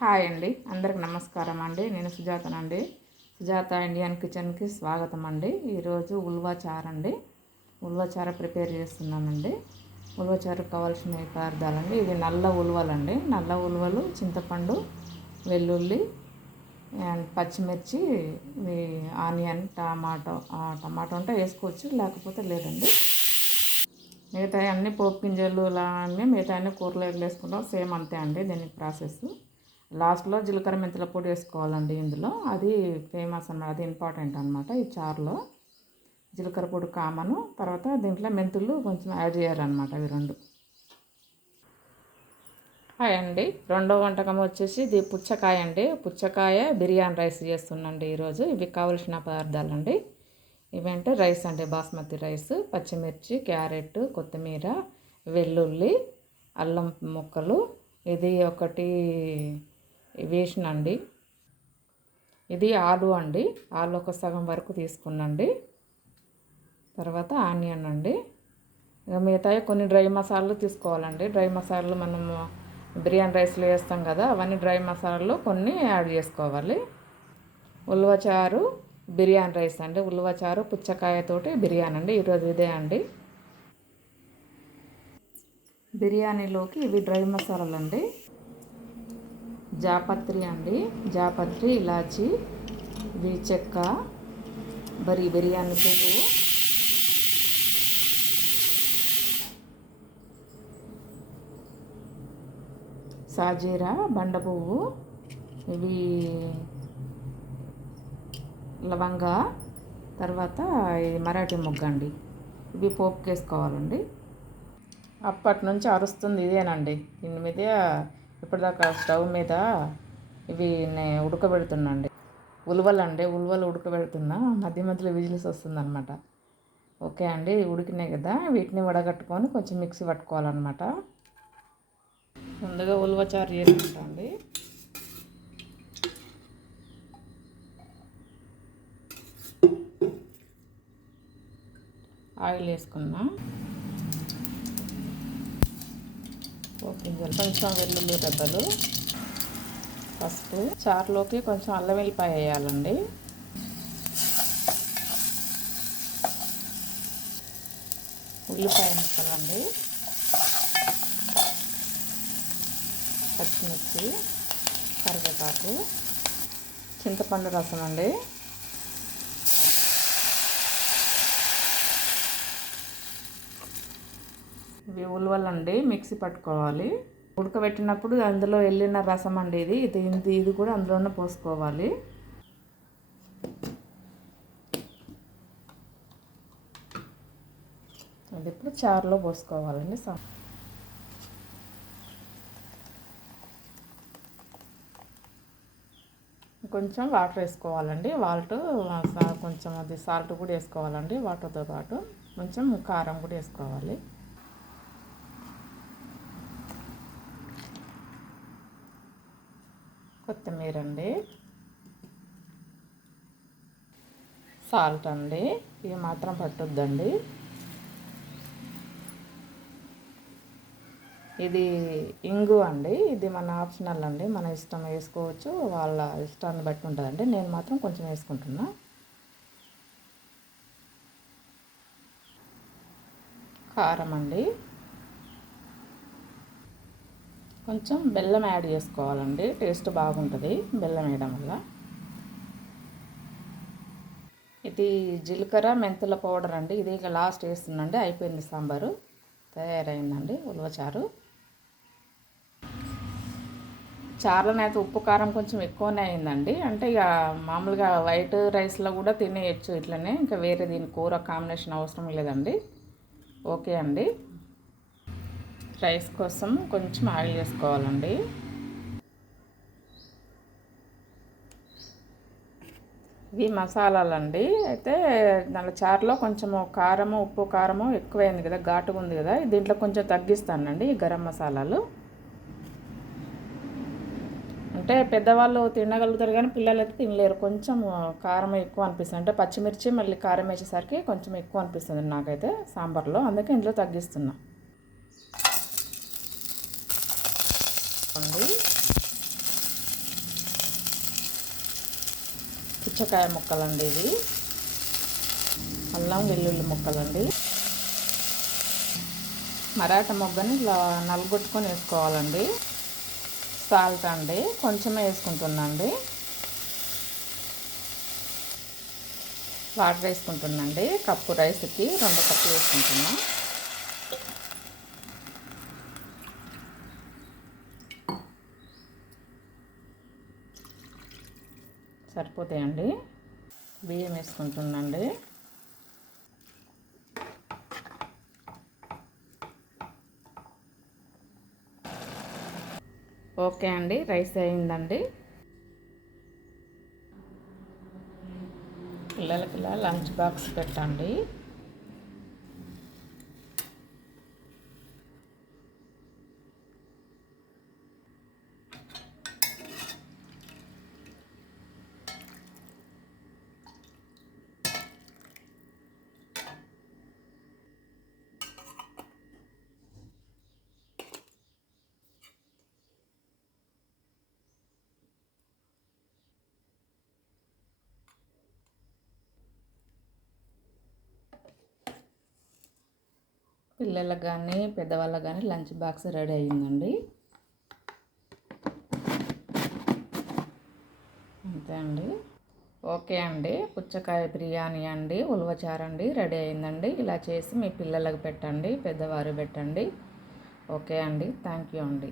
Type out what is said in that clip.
Hi అండి. అందరికి నమస్కారం అండి. నేను సుజాతనండి. సుజాత ఇండియన్ కిచెన్కి స్వాగతం అండి. ఈరోజు ఉల్వాచారు అండి. ఉల్వచార ప్రిపేర్ చేస్తున్నామండి. ఉల్వచారు కావాల్సిన పదార్థాలండి? ఇది నల్ల ఉల్వలండి. నల్ల ఉలవలు చింతపండు వెల్లుల్లి అండ్ పచ్చిమిర్చి ఆనియన్ టమాటో ఆ, టమాటో ఉంటే వేసుకోవచ్చు లేకపోతే లేదండి. మిగతా అన్ని పోపు గింజలు ఇలా అన్నీ మిగతా అన్ని కూరలు వేసుకుంటాం. సేమ్ అంతే అండి దీనికి ప్రాసెస్. లాస్ట్లో జీలకర్ర మెంతుల పొడి వేసుకోవాలండి ఇందులో. అది ఫేమస్ అన్నమాట అది ఇంపార్టెంట్ అనమాట ఈ చారులో. జీలకర్ర పొడి కామను తర్వాత దీంట్లో మెంతులు కొంచెం యాడ్ చేయాలన్నమాట అవి రెండు. హాయ్ అండి. రెండో వంటకం వచ్చేసి ఇది పుచ్చకాయ అండి. పుచ్చకాయ బిర్యానీ రైస్ చేస్తున్నాండి ఈరోజు. ఇవి కావలసిన పదార్థాలండి. ఇవంటే రైస్ అండి బాస్మతి రైస్ పచ్చిమిర్చి క్యారెట్ కొత్తిమీర వెల్లుల్లి అల్లం ముక్కలు. ఇది ఒకటి వేసినండి. ఇది ఆలు అండి. ఆలు ఒక సగం వరకు తీసుకున్నండి. తర్వాత ఆనియన్ అండి. ఇక మిగతాయి కొన్ని డ్రై మసాలాలు తీసుకోవాలండి. డ్రై మసాలాలు మనము బిర్యానీ రైస్లో వేస్తాం కదా అవన్నీ డ్రై మసాలాలు కొన్ని యాడ్ చేసుకోవాలి. ఉల్వచారు బిర్యానీ రైస్ అండి. ఉల్వచారు పుచ్చకాయతోటి బిర్యానీ అండి. ఈరోజు ఇదే అండి. బిర్యానీలోకి ఇవి డ్రై మసాలాలు అండి జాపత్రి అండి. జాపత్రి ఇలాచి ఇవి చెక్క బరి బిర్యానీ పువ్వు. సాజీరా బండ పువ్వు. ఇవి లవంగా. తర్వాత ఇది మరాఠీ మొగ్గ అండి. ఇవి పోపుకేసుకోవాలండి. అప్పటి నుంచి అరుస్తుంది ఇదేనండి. దీని మీద ఇప్పటిదాకా స్టవ్ మీద ఇవి నేను ఉడకబెడుతున్నాండి. అండి ఉలవలు ఉడకబెడుతున్నా. మధ్య మధ్యలో విజిల్స్ వస్తుందన్నమాట. ఓకే అండి ఉడికినాయి కదా. వీటిని వడగట్టుకొని కొంచెం మిక్సీ పట్టుకోవాలన్నమాట. ముందుగా ఉలవచారు చేసుకుంటా అండి ఆయిల్ వేసుకున్నా. గింజలు కొంచెం వెల్లుల్లి రెబ్బలు పసుపు. చారులోకి కొంచెం అల్లం వెల్లిపాయ వేయాలండి. ఉల్లిపాయ ముక్కలండి. పచ్చిమిర్చి కరివేపాకు చింతపండు రసం అండి ఇవి ఉలవలండి మిక్సీ పట్టుకోవాలి. ఉడకబెట్టినప్పుడు అందులో వెళ్ళిన రసం అండి ఇది. ఇది ఇది ఇది కూడా అందులోనే పోసుకోవాలి. అది ఇప్పుడు చారులో పోసుకోవాలండి. సా కొంచెం వాటర్ వేసుకోవాలండి. వాల్ట్ కొంచెం అది సాల్ట్ కూడా వేసుకోవాలండి వాటర్తో పాటు. కొంచెం కారం కూడా వేసుకోవాలి. కొత్తిమీర అండి సాల్ట్ అండి. ఇవి మాత్రం పట్టుద్దండి. ఇది ఇంగు అండి. ఇది మన ఆప్షనల్ అండి. మన ఇష్టం వేసుకోవచ్చు. వాళ్ళ ఇష్టాన్ని బట్టి ఉంటుందండి. నేను మాత్రం కొంచెం వేసుకుంటున్నా. కారం అండి. కొంచెం బెల్లం యాడ్ చేసుకోవాలండి. టేస్ట్ బాగుంటుంది బెల్లం వేయడం వల్ల. ఇది జీలకర్ర మెంతుల పౌడర్ అండి. ఇది ఇక లాస్ట్ వేస్తుందండి. అయిపోయింది సాంబారు. తయారైందండి ఉలవచారు చారులో అయితే ఉప్పు కారం కొంచెం ఎక్కువనే అయిందండి. అంటే ఇక మామూలుగా వైట్ రైస్లో కూడా తినేయచ్చు ఇట్లనే. ఇంకా వేరే దీని కూర కాంబినేషన్ అవసరం లేదండి. ఓకే అండి. రైస్ కోసం కొంచెం ఆయిల్ వేసుకోవాలండి. ఇవి మసాలాలండి. అయితే దాని చారులో కొంచెము కారము ఉప్పు కారము ఎక్కువైంది కదా ఘాటుగా ఉంది కదా దీంట్లో కొంచెం తగ్గిస్తానండి ఈ గరం మసాలాలు. అంటే పెద్దవాళ్ళు తినగలుగుతారు కానీ పిల్లలు అయితే తినలేరు. కొంచెం కారం ఎక్కువ అనిపిస్తుంది. అంటే పచ్చిమిర్చి మళ్ళీ కారం వేసేసరికి కొంచెం ఎక్కువ అనిపిస్తుంది నాకైతే సాంబార్లో. అందుకే ఇంట్లో తగ్గిస్తున్నా. చేసుకోండి పుచ్చకాయ ముక్కలండి ఇవి. అల్లం వెల్లుల్లి ముక్కలండి. మరాఠ మొగ్గని ఇలా నలుగొట్టుకొని వేసుకోవాలండి. సాల్ట్ అండి కొంచెమే వేసుకుంటున్నాండి. వాటర్ వేసుకుంటున్నాండి. కప్పు రైస్కి రెండు కప్పు వేసుకుంటున్నాం. సరిపోతాయండి. బియ్యం వేసుకుంటుందండి ఓకే అండి రైస్ అయిందండి. పిల్లలకి ఇలా లంచ్ బాక్స్ పెట్టండి. పిల్లలకు కానీ పెద్దవాళ్ళకి కానీ లంచ్ బాక్స్ రెడీ అయిందండి. అంతే అండి. ఓకే అండి. పుచ్చకాయ బిర్యానీ అండి ఉలవచారండి రెడీ అయిందండి. ఇలా చేసి మీ పిల్లలకు పెట్టండి పెద్దవారు పెట్టండి. ఓకే అండి. థ్యాంక్ యూ అండి.